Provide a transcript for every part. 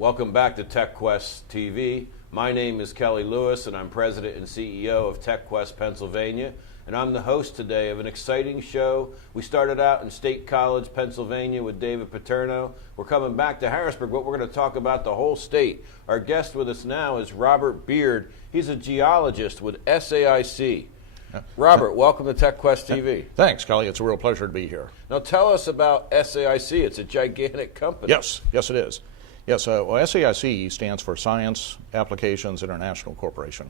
Welcome back to TechQuest TV. My name is Kelly Lewis, and I'm President and CEO of TechQuest Pennsylvania. And I'm the host today of an exciting show. We started out in State College, Pennsylvania with David Paterno. We're coming back to Harrisburg, but we're going to talk about the whole state. Our guest with us now is Robert Beard. He's a geologist with SAIC. Robert, welcome to TechQuest TV. Thanks, Kelly. It's a real pleasure to be here. Now tell us about SAIC. It's a gigantic company. Yes, it is. Yes, well, SAIC stands for Science Applications International Corporation.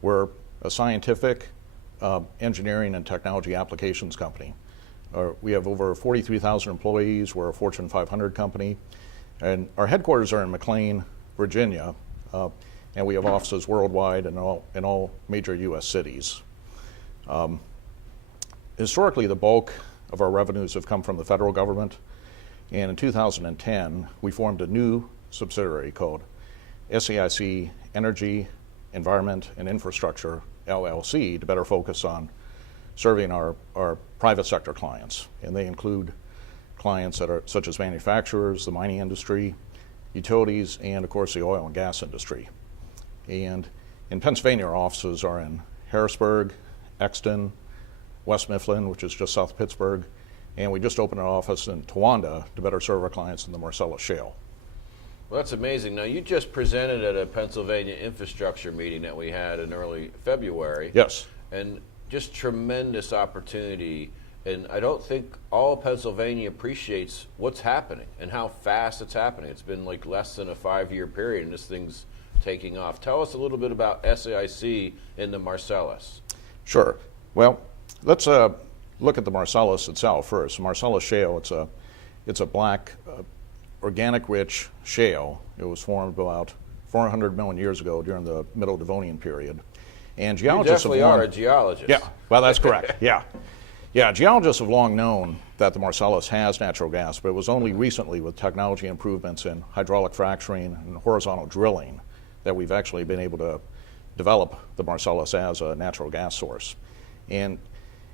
We're a scientific engineering and technology applications company. We have over 43,000 employees. We're a Fortune 500 company. And our headquarters are in McLean, Virginia, and we have offices worldwide in all major U.S. cities. Historically, the bulk of our revenues have come from the federal government. And in 2010, we formed a new subsidiary called SAIC Energy, Environment, and Infrastructure, LLC, to better focus on serving our private sector clients. And they include clients that are such as manufacturers, the mining industry, utilities, and of course the oil and gas industry. And in Pennsylvania, our offices are in Harrisburg, Exton, West Mifflin, which is just south of Pittsburgh, and we just opened an office in Towanda to better serve our clients in the Marcellus Shale. Well, that's amazing. Now, you just presented at a Pennsylvania infrastructure meeting that we had in early February. Yes. And just tremendous opportunity. And I don't think all of Pennsylvania appreciates what's happening and how fast it's happening. It's been like less than a 5-year period, and this thing's taking off. Tell us a little bit about SAIC in the Marcellus. Sure. Well, let's look at the Marcellus itself first. Marcellus Shale, it's a black, organic-rich shale. It was formed about 400 million years ago during the Middle Devonian period. And geologists you definitely are a geologist. Yeah, well, that's correct. Yeah, geologists have long known that the Marcellus has natural gas, but it was only recently with technology improvements in hydraulic fracturing and horizontal drilling that we've actually been able to develop the Marcellus as a natural gas source. And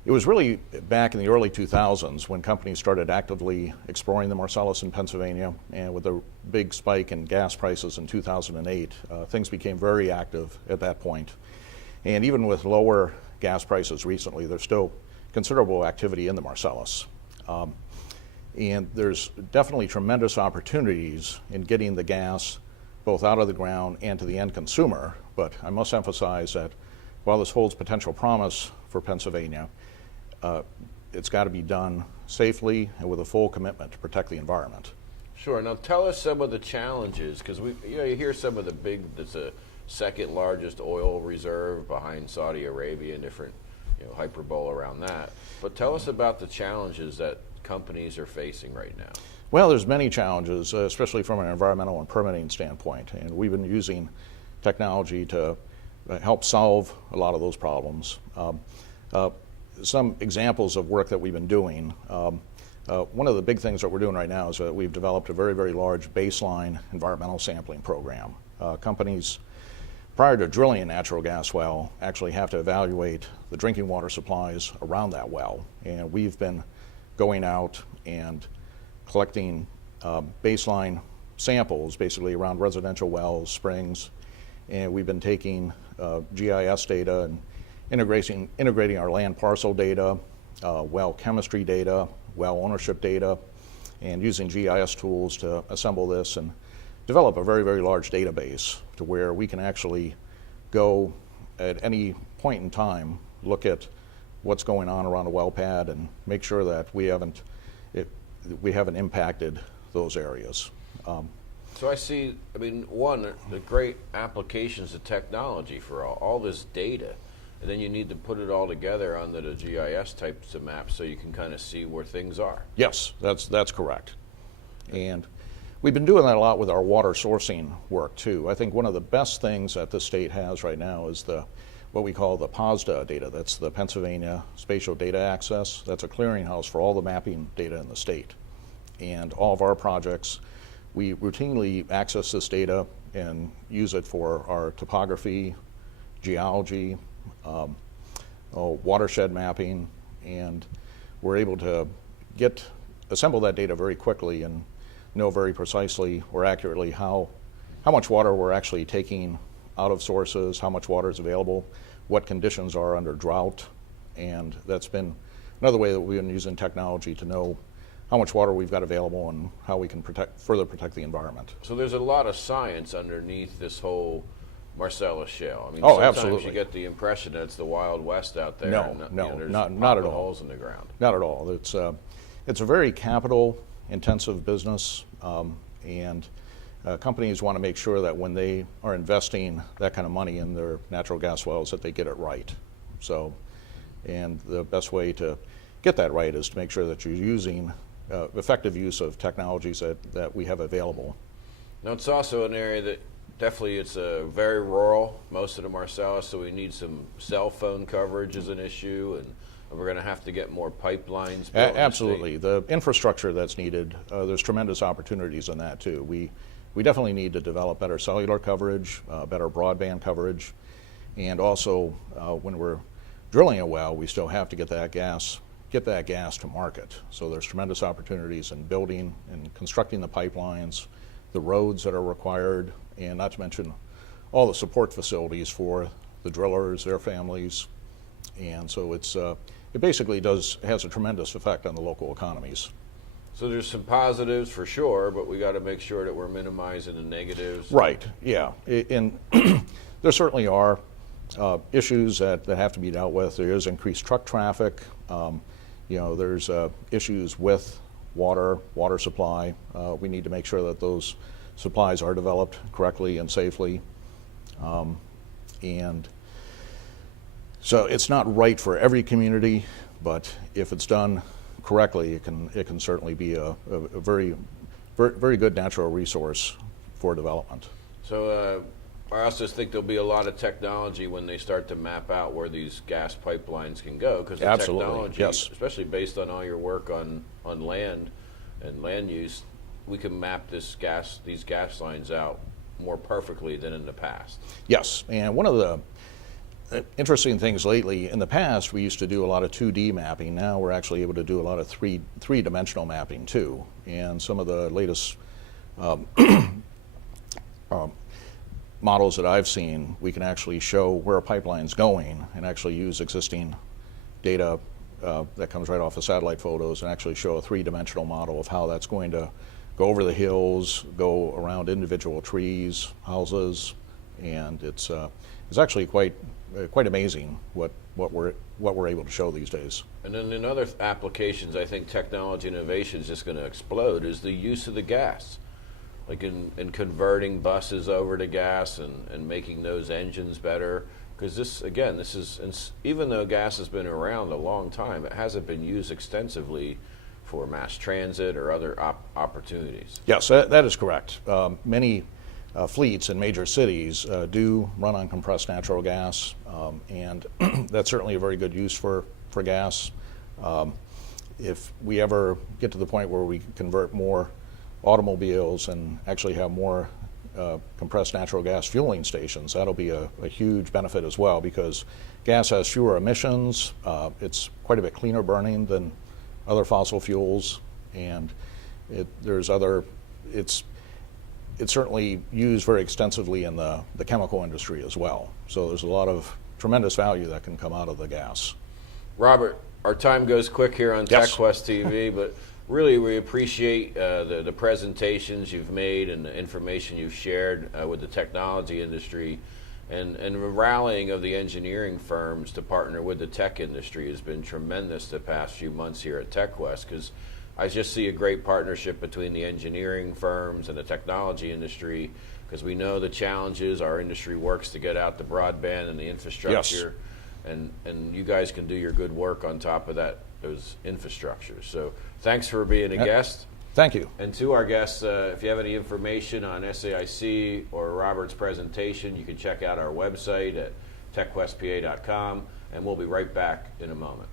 it was really back in the early 2000s when companies started actively exploring the Marcellus in Pennsylvania, and with a big spike in gas prices in 2008, things became very active at that point. And even with lower gas prices recently, there's still considerable activity in the Marcellus. And there's definitely tremendous opportunities in getting the gas both out of the ground and to the end consumer. But I must emphasize that while this holds potential promise for Pennsylvania, it's got to be done safely and with a full commitment to protect the environment. Sure. Now tell us some of the challenges, because you hear some of the big, it's a second largest oil reserve behind Saudi Arabia and different hyperbole around that. But tell us about the challenges that companies are facing right now. Well, there's many challenges, especially from an environmental and permitting standpoint, and we've been using technology to help solve a lot of those problems. Some examples of work that we've been doing. One of the big things that we're doing right now is that we've developed a very, very large baseline environmental sampling program. Companies, prior to drilling a natural gas well, actually have to evaluate the drinking water supplies around that well. And we've been going out and collecting baseline samples, basically around residential wells, springs, and we've been taking GIS data and integrating our land parcel data, well chemistry data, well ownership data, and using GIS tools to assemble this and develop a very, very large database to where we can actually go at any point in time, look at what's going on around a well pad and make sure that we haven't impacted those areas. So I see, one, the great applications of technology for all this data, and then you need to put it all together under the GIS types of maps so you can kind of see where things are. Yes, that's correct. And we've been doing that a lot with our water sourcing work too. I think one of the best things that the state has right now is what we call the POSDA data. That's the Pennsylvania Spatial Data Access. That's a clearinghouse for all the mapping data in the state. And all of our projects, we routinely access this data and use it for our topography, geology, watershed mapping, and we're able to assemble that data very quickly and know very precisely or accurately how how much water we're actually taking out of sources, how much water is available, what conditions are under drought, and that's been another way that we've been using technology to know how much water we've got available and how we can further protect the environment. So there's a lot of science underneath this whole Marcellus Shale. I mean, Oh, sometimes absolutely. you get the impression that it's the Wild West out there. No, and, no, there's not at all. holes in the ground. Not at all. It's a very capital-intensive business, and companies want to make sure that when they are investing that kind of money in their natural gas wells, that they get it right. So, and the best way to get that right is to make sure that you're using effective use of technologies that we have available. Now, it's also an area that definitely it's very rural, most of the Marcellus, so we need some cell phone coverage is an issue, and we're going to have to get more pipelines built. Absolutely. The infrastructure that's needed, there's tremendous opportunities in that too. We definitely need to develop better cellular coverage, better broadband coverage, and also when we're drilling a well, we still have to get that gas to market. So there's tremendous opportunities in building and constructing the pipelines, the roads that are required, and not to mention all the support facilities for the drillers, their families. And so it basically has a tremendous effect on the local economies. So there's some positives for sure, but we got to make sure that we're minimizing the negatives. Right, yeah. And there certainly are issues that have to be dealt with. There is increased truck traffic. There's issues with water supply. We need to make sure that those supplies are developed correctly and safely. And so it's not right for every community, but if it's done correctly, it can certainly be a very, very, very good natural resource for development. So I also think there'll be a lot of technology when they start to map out where these gas pipelines can go, because the Absolutely, technology, yes. especially based on all your work on land and land use, we can map these gas lines out more perfectly than in the past. Yes, and one of the interesting things lately, in the past we used to do a lot of 2D mapping. Now we're actually able to do a lot of three-dimensional mapping too. And some of the latest models that I've seen, we can actually show where a pipeline's going and actually use existing data that comes right off of satellite photos and actually show a three-dimensional model of how that's going to go over the hills, go around individual trees, houses, and it's actually quite amazing what we're able to show these days. And then in other applications, I think technology innovation is just going to explode, is the use of the gas. Like in converting buses over to gas and making those engines better. Because this is, even though gas has been around a long time, it hasn't been used extensively for mass transit or other opportunities. Yes, that is correct. Many fleets in major cities do run on compressed natural gas, and that's certainly a very good use for gas. If we ever get to the point where we convert more automobiles and actually have more compressed natural gas fueling stations, that'll be a huge benefit as well, because gas has fewer emissions, it's quite a bit cleaner burning than other fossil fuels, and it's certainly used very extensively in the chemical industry as well. So there's a lot of tremendous value that can come out of the gas. Robert, our time goes quick here on Yes. TechQuest TV, but really we appreciate the presentations you've made and the information you've shared with the technology industry, and the rallying of the engineering firms to partner with the tech industry has been tremendous the past few months here at TechQuest, because I just see a great partnership between the engineering firms and the technology industry, because we know the challenges our industry works to get out the broadband and the infrastructure. Yes. And you guys can do your good work on top of those infrastructures. So thanks for being a guest. Thank you. And to our guests, if you have any information on SAIC or Robert's presentation, you can check out our website at techquestpa.com, and we'll be right back in a moment.